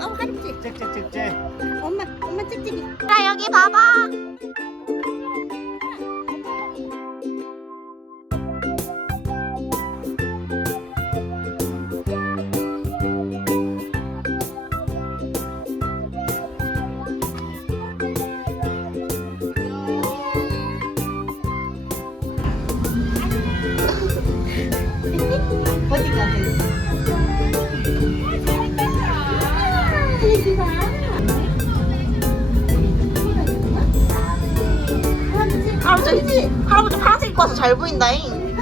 어, 할아버지. 짹짹짹짹. 엄마, 엄마 찍찍이. 자 여기 봐봐. 어디 가세요? 할아버지 할아버지 파란색 입고 와서 잘 보인다잉.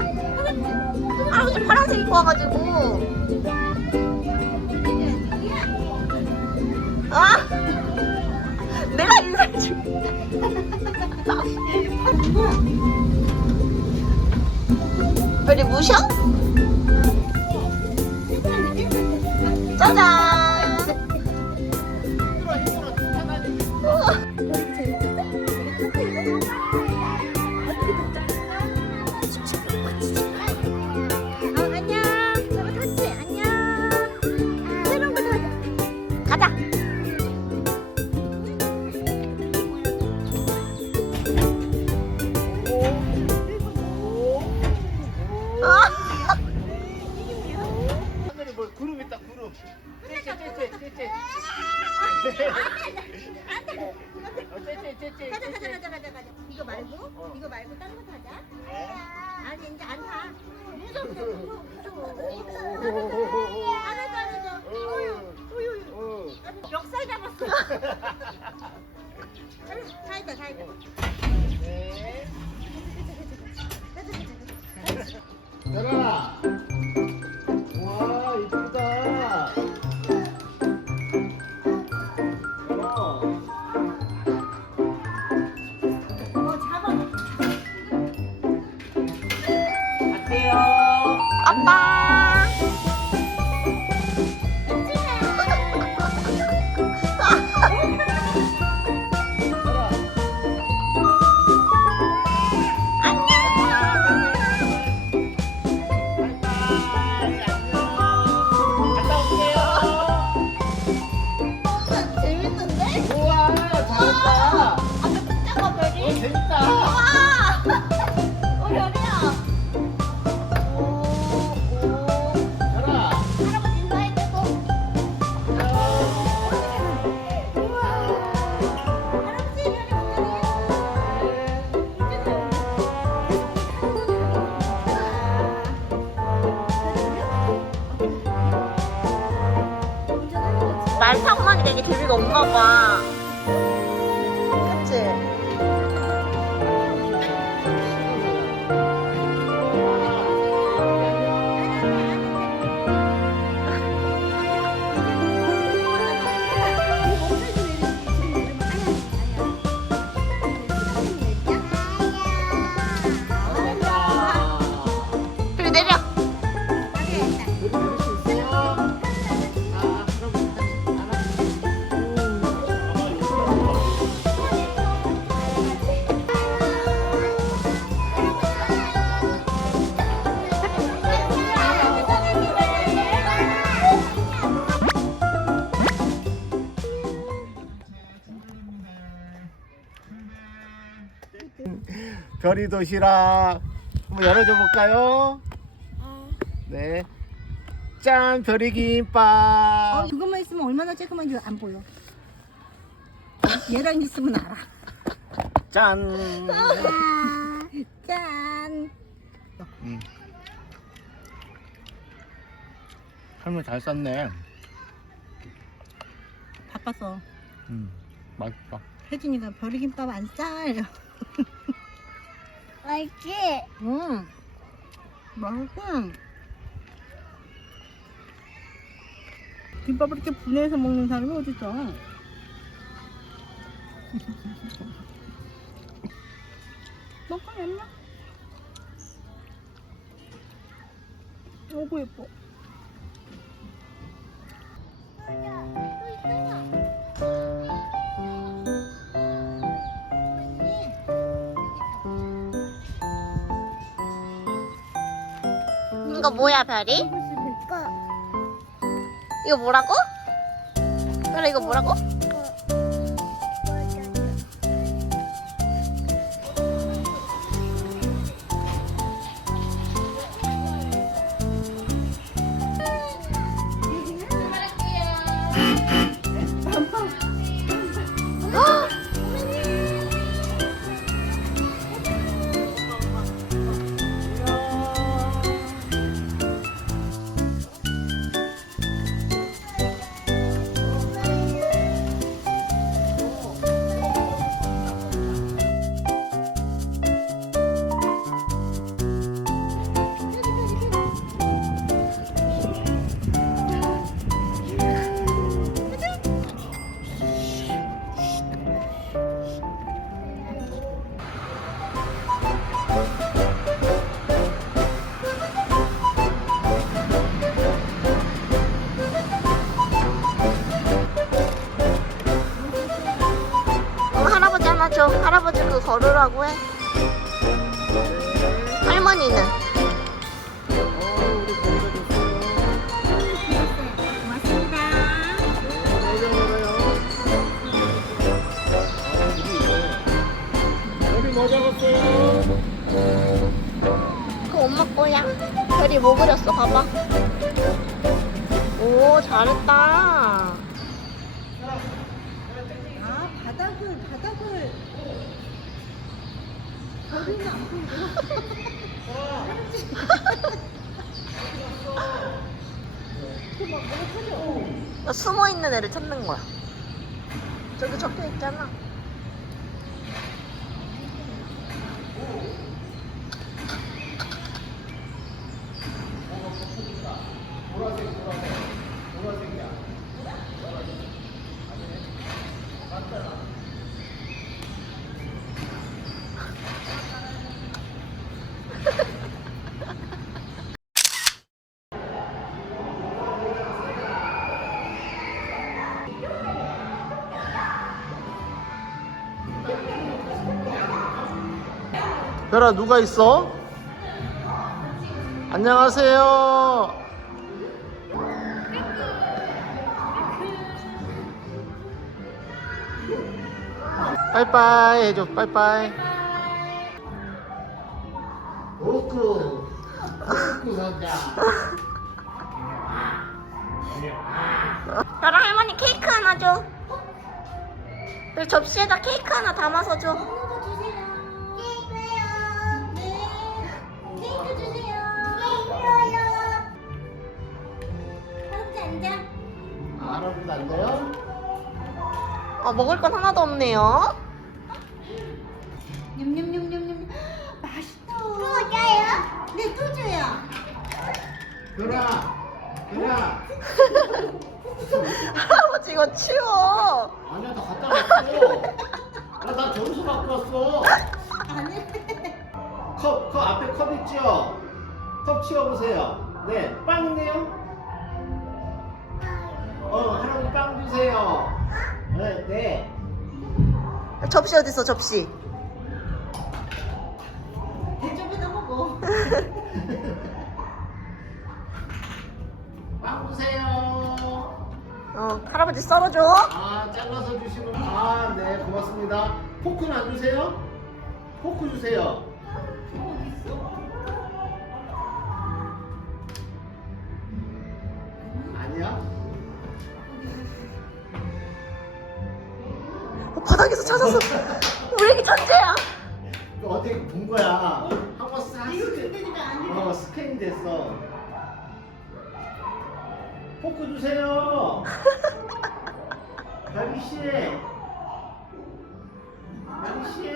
할아버지 파란색 입고 와가지고. 아 내가 인사해 줄. 별이 무셔? 짜잔. 말 타고 나니까 이게 재미가 없나 봐. 별이 도시락 한번 열어줘 볼까요? 네. 짠 별이 김밥. 어, 그것만 있으면 얼마나 쬐끔한지 안 보여. 얘랑 있으면 알아. 짠. 짠. 음. 할머니 잘 쌌네. 바빴어. 음. 맛있다. 혜진이가 별이김밥 안 싸. 이래. 맛있지? 응. 맛있어. 김밥을 이렇게 분해서 먹는 사람이 어딨어? 먹고 냈나? 어구 예뻐. 이거 뭐야 별이? 이거 뭐라고? 별아 이거 뭐라고? 걸으라고 해. 할머니는? 그 엄마 거야. 별이 뭐 그렸어? 봐봐. 오, 잘했다. 아 바닥을 바닥을 거리는 안 보이고. 나 숨어 있는 애를 찾는 거야. 저기 적혀 있잖아. 별아 누가 있어? 안녕하세요. 빠이빠이 해줘 빠이빠이. 오쿠 오쿠 선자. 별아 할머니 케이크 하나 줘. 별 접시에다 케이크 하나 담아서 줘. 앉아. 할아버지 안 돼요? 어, 먹을 건 하나도 없네요. 냠냠냠냠냠. 맛있다. 또 줘요? 네, 또 줘요. 별아 별아. 할아버지 이거 치워. 아니야 나 갖다 놨어. 나 나 점수 갖고 왔어. 아니. 컵, 컵 앞에 컵 있죠? 컵 치워보세요. 네, 빵 있네요? 어, 할아버지 빵 주세요. 네, 네. 접시 어디 있어 접시? 대접이나 먹어. 빵 주세요. 어 할아버지 썰어줘. 아, 잘라서 주시고. 아, 네, 고맙습니다. 포크는 안 주세요? 포크 주세요. 어, 바닥에서 찾았어. 우리 애기 천재야. 이거 어떻게 본 거야? 한번 싹 이거 스캔, 안 어, 스캔이 됐어. 포크 주세요. 가비 씨. 가비 씨.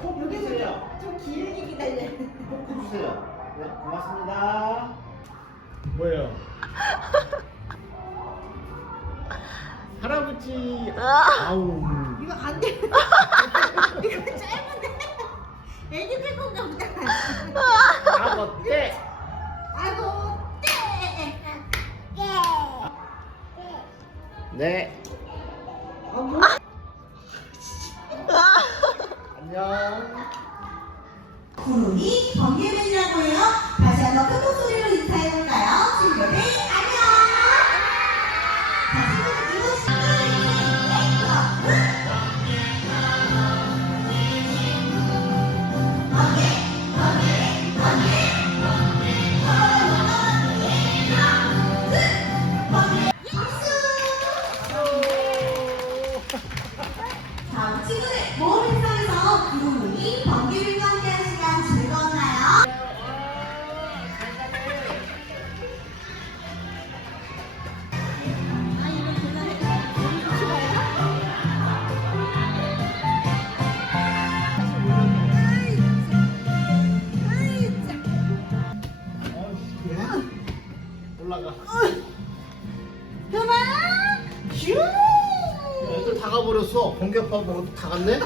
포크 주세요. 좀 길게 기다려. 포크 주세요. 네, 고맙습니다. 뭐예요? 할아버지. 아, 아우. 이거 안 돼. 이거 짧은데. 애기 뺄 건가 보다. 아, 어때? 아이고, 떼. 네. 어머. 안녕. 구름이 번개맨이라고 해요. 다시 한번 큰 목소리로 인사. 올라가. 봐봐. 슈. 애들 다 가버렸어. 번개파 보고 다 갔네?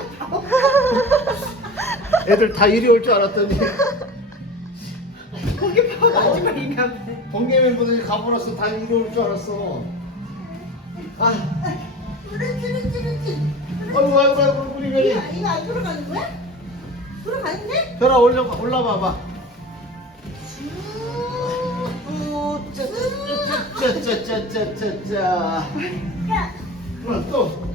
애들 다 이리 올 줄 알았더니 거기 봐 마지막 인간. 번개 멤버들이 가버렸어. 다 이리 올 줄 알았어. 아, 그렇지 그렇지 그렇지. 아이고 아이고 아이고 우리 별이. 이거 이거 안 돌아가는 거야? 돌아가는데? 별아 올라 올라봐봐. 짜짜짜짜짜짜. 그럼 또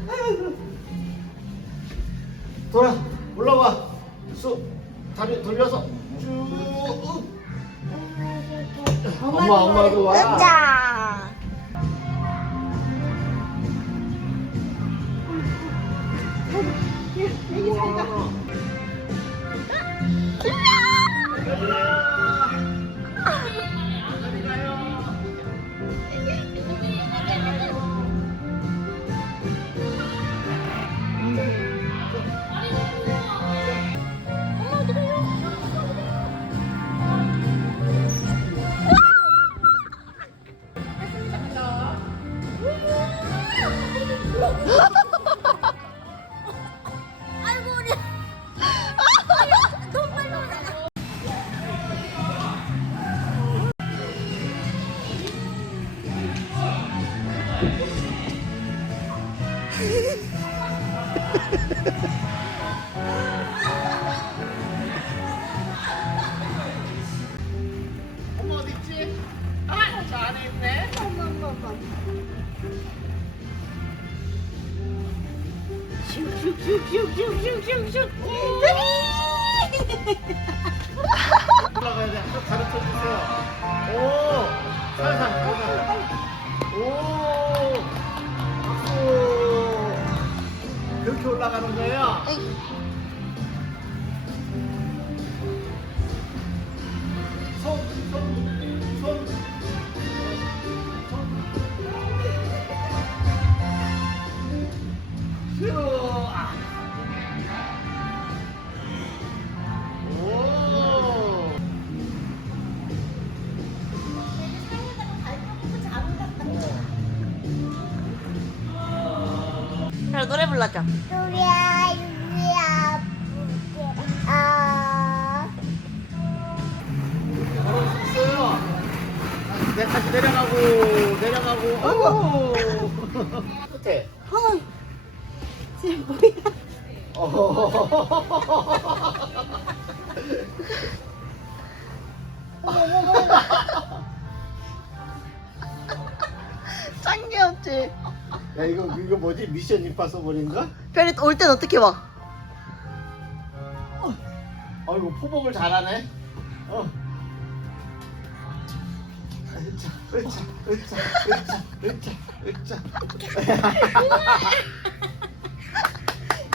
돌아 올라와. 쑥 다리 돌려서 쭉. 엄마 엄마도 와. 으짜. 여기 살까? 올라가는 거예요? 에이. 손, 손, 손. 손. 슈. 아. 오. 그래 노래 불러줘. 끝에. 어이. 지금 뭐야? 짱 귀엽지. 야 이거 이거 뭐지 미션 임파서블인가? 별이 올 땐 어떻게 와? 어 이거 포복을 잘하네. 어. 으차 으차 으차 으차 으차 으차.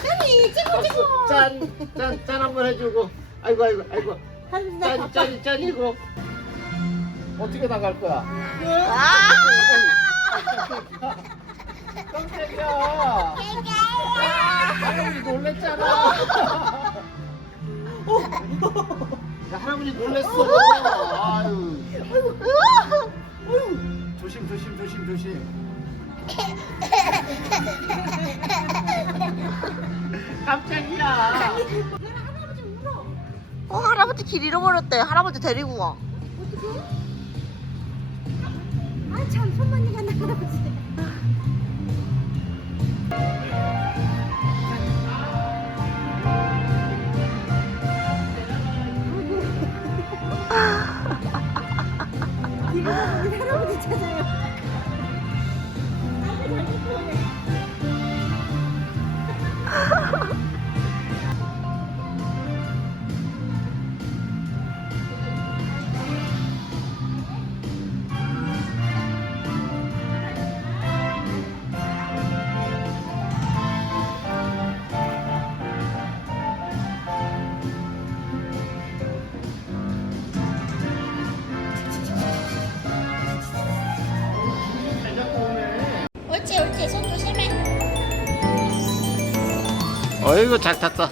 짠이 찍어 찍어. 짠 짠 짠 한번 해주고. 아이고 아이고 아이고. 짠. 짠이 짠이고. 어떻게 나갈 거야? 아! 깜짝이야. 할아버지 놀랬잖아. 야, 할아버지 놀랬어. 아유. 조심 조심 조심 조심. 깜짝이야. 어 할아버지 길 잃어버렸대. 할아버지 데리고 와. 아참 손만이 간다 할아버지. 이거 보면 어이구 잘 탔어.